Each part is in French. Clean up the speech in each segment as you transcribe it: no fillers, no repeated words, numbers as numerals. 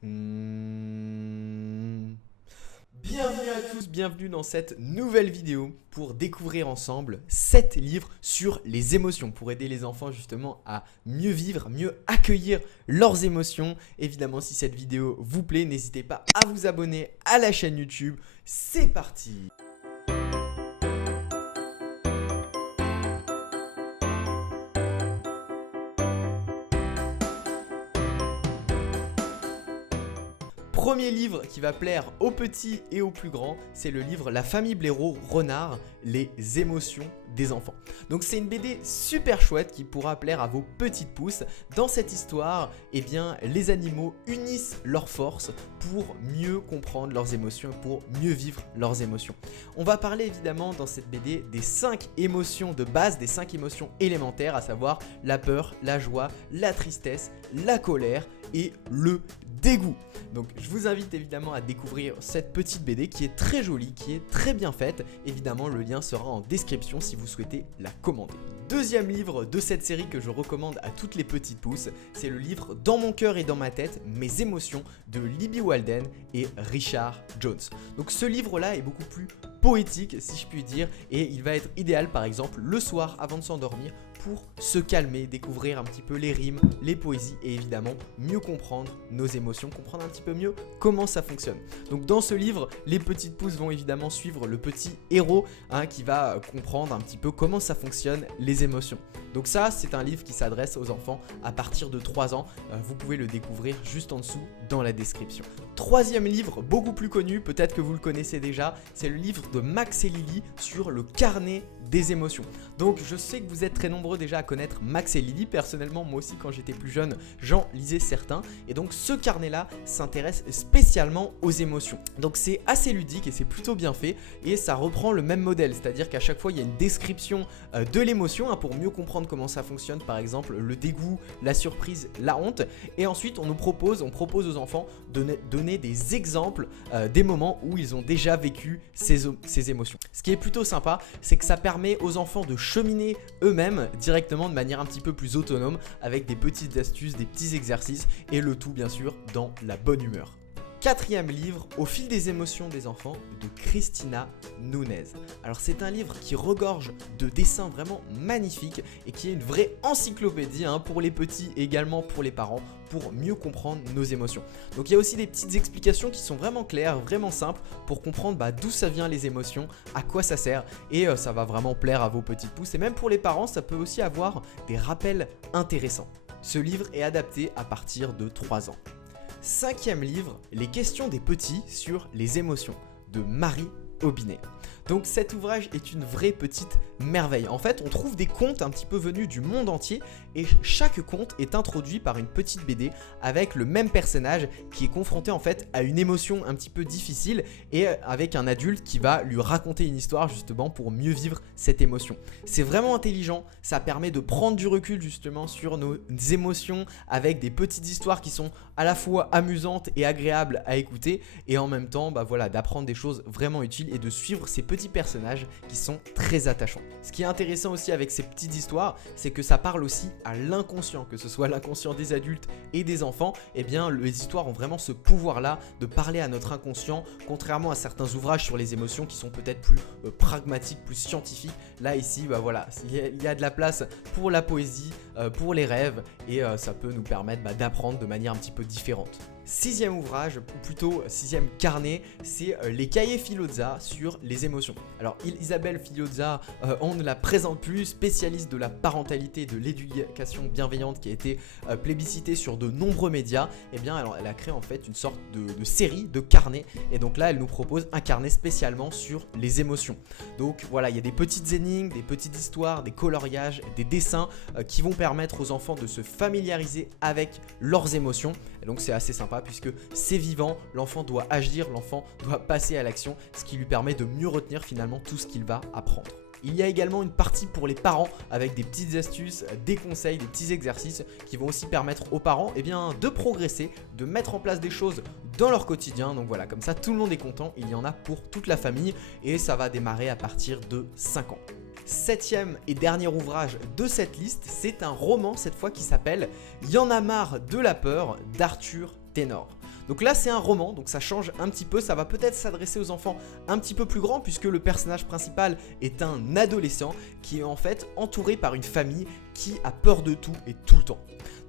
Bienvenue à tous, bienvenue dans cette nouvelle vidéo pour découvrir ensemble 7 livres sur les émotions pour aider les enfants justement à mieux vivre, mieux accueillir leurs émotions. Évidemment, si cette vidéo vous plaît, n'hésitez pas à vous abonner à la chaîne YouTube. C'est parti! Premier livre qui va plaire aux petits et aux plus grands, c'est le livre La famille Blaireau Renard, les émotions des enfants. Donc c'est une BD super chouette qui pourra plaire à vos petites pousses. Dans cette histoire, eh bien, les animaux unissent leurs forces pour mieux comprendre leurs émotions, pour mieux vivre leurs émotions. On va parler évidemment dans cette BD des 5 émotions de base, des 5 émotions élémentaires, à savoir la peur, la joie, la tristesse, la colère et le dégoût. Donc je vous invite évidemment à découvrir cette petite BD qui est très jolie, qui est très bien faite. Évidemment, le lien sera en description si vous souhaitez la commander. Deuxième livre de cette série que je recommande à toutes les petites pousses, c'est le livre Dans mon cœur et dans ma tête, mes émotions de Libby Walden et Richard Jones. Donc ce livre-là est beaucoup plus poétique si je puis dire et il va être idéal par exemple le soir avant de s'endormir pour se calmer, découvrir un petit peu les rimes, les poésies et évidemment mieux comprendre nos émotions, comprendre un petit peu mieux comment ça fonctionne. Donc dans ce livre, les petites pousses vont évidemment suivre le petit héros qui va comprendre un petit peu comment ça fonctionne les émotions. Donc ça, c'est un livre qui s'adresse aux enfants à partir de 3 ans. Vous pouvez le découvrir juste en dessous dans la description. Troisième livre, beaucoup plus connu, peut-être que vous le connaissez déjà, c'est le livre de Max et Lily sur le carnet des émotions. Donc je sais que vous êtes très nombreux déjà à connaître Max et Lily. Personnellement, moi aussi quand j'étais plus jeune, j'en lisais certains. Et donc ce carnet-là s'intéresse spécialement aux émotions. Donc c'est assez ludique et c'est plutôt bien fait. Et ça reprend le même modèle, c'est-à-dire qu'à chaque fois il y a une description de l'émotion pour mieux comprendre comment ça fonctionne. Par exemple le dégoût, la surprise, la honte. Et ensuite on propose aux enfants de donner des exemples des moments où ils ont déjà vécu ces émotions. Ce qui est plutôt sympa, c'est que ça permet aux enfants de cheminer eux-mêmes directement de manière un petit peu plus autonome avec des petites astuces, des petits exercices et le tout bien sûr dans la bonne humeur. Quatrième livre, Au fil des émotions des enfants de Christina Nunez. Alors c'est un livre qui regorge de dessins vraiment magnifiques et qui est une vraie encyclopédie pour les petits et également pour les parents pour mieux comprendre nos émotions. Donc il y a aussi des petites explications qui sont vraiment claires, vraiment simples pour comprendre d'où ça vient les émotions, à quoi ça sert et ça va vraiment plaire à vos petites pousses et même pour les parents ça peut aussi avoir des rappels intéressants. Ce livre est adapté à partir de 3 ans. Cinquième livre, Les questions des petits sur les émotions de Marie Aubinet. Donc cet ouvrage est une vraie petite merveille. En fait, on trouve des contes un petit peu venus du monde entier et chaque conte est introduit par une petite BD avec le même personnage qui est confronté en fait à une émotion un petit peu difficile et avec un adulte qui va lui raconter une histoire justement pour mieux vivre cette émotion. C'est vraiment intelligent, ça permet de prendre du recul justement sur nos émotions avec des petites histoires qui sont à la fois amusantes et agréables à écouter et en même temps d'apprendre des choses vraiment utiles et de suivre ces petits personnages qui sont très attachants. Ce qui est intéressant aussi avec ces petites histoires, c'est que ça parle aussi à l'inconscient, que ce soit l'inconscient des adultes et des enfants, et bien les histoires ont vraiment ce pouvoir-là de parler à notre inconscient, contrairement à certains ouvrages sur les émotions qui sont peut-être plus pragmatiques, plus scientifiques. Là ici, il y a de la place pour la poésie, pour les rêves, et ça peut nous permettre d'apprendre de manière un petit peu différente. Sixième ouvrage, ou plutôt sixième carnet, c'est les cahiers Filozza sur les émotions. Alors Isabelle Filozza, on ne la présente plus, spécialiste de la parentalité et de l'éducation bienveillante qui a été plébiscitée sur de nombreux médias. Et bien alors, elle a créé en fait une sorte de série de carnets et donc là elle nous propose un carnet spécialement sur les émotions. Donc voilà, il y a des petites énigmes, des petites histoires, des coloriages, des dessins qui vont permettre aux enfants de se familiariser avec leurs émotions. Et donc c'est assez sympa puisque c'est vivant, l'enfant doit agir, l'enfant doit passer à l'action, ce qui lui permet de mieux retenir finalement tout ce qu'il va apprendre. Il y a également une partie pour les parents avec des petites astuces, des conseils, des petits exercices qui vont aussi permettre aux parents de progresser, de mettre en place des choses dans leur quotidien. Donc voilà, comme ça tout le monde est content, il y en a pour toute la famille et ça va démarrer à partir de 5 ans. Septième et dernier ouvrage de cette liste, c'est un roman cette fois qui s'appelle « Y en a marre de la peur » d'Arthur Ténor. Donc là c'est un roman, donc ça change un petit peu, ça va peut-être s'adresser aux enfants un petit peu plus grands puisque le personnage principal est un adolescent qui est en fait entouré par une famille qui a peur de tout et tout le temps.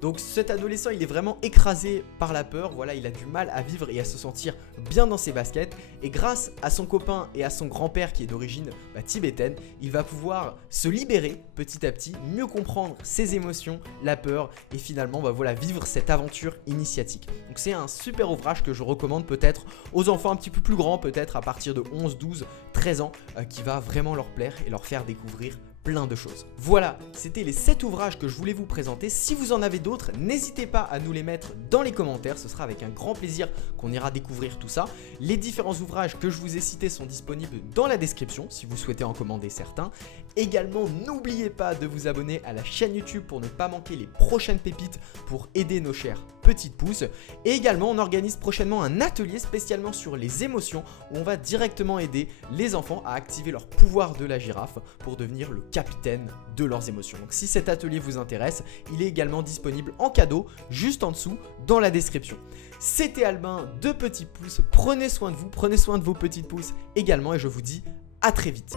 Donc cet adolescent il est vraiment écrasé par la peur, voilà, il a du mal à vivre et à se sentir bien dans ses baskets, et grâce à son copain et à son grand-père qui est d'origine tibétaine, il va pouvoir se libérer petit à petit, mieux comprendre ses émotions, la peur, et finalement voilà, vivre cette aventure initiatique. Donc c'est un super ouvrage que je recommande peut-être aux enfants un petit peu plus grands, peut-être à partir de 11, 12, 13 ans, qui va vraiment leur plaire et leur faire découvrir plein de choses. Voilà, c'était les 7 ouvrages que je voulais vous présenter. Si vous en avez d'autres, n'hésitez pas à nous les mettre dans les commentaires, ce sera avec un grand plaisir qu'on ira découvrir tout ça. Les différents ouvrages que je vous ai cités sont disponibles dans la description si vous souhaitez en commander certains. Également, n'oubliez pas de vous abonner à la chaîne YouTube pour ne pas manquer les prochaines pépites pour aider nos chères petites pousses. Et également, on organise prochainement un atelier spécialement sur les émotions où on va directement aider les enfants à activer leur pouvoir de la girafe pour devenir le capitaine de leurs émotions. Donc si cet atelier vous intéresse, il est également disponible en cadeau juste en dessous dans la description. C'était Albin de Petits Pouces, prenez soin de vous, prenez soin de vos petites pousses également et je vous dis à très vite.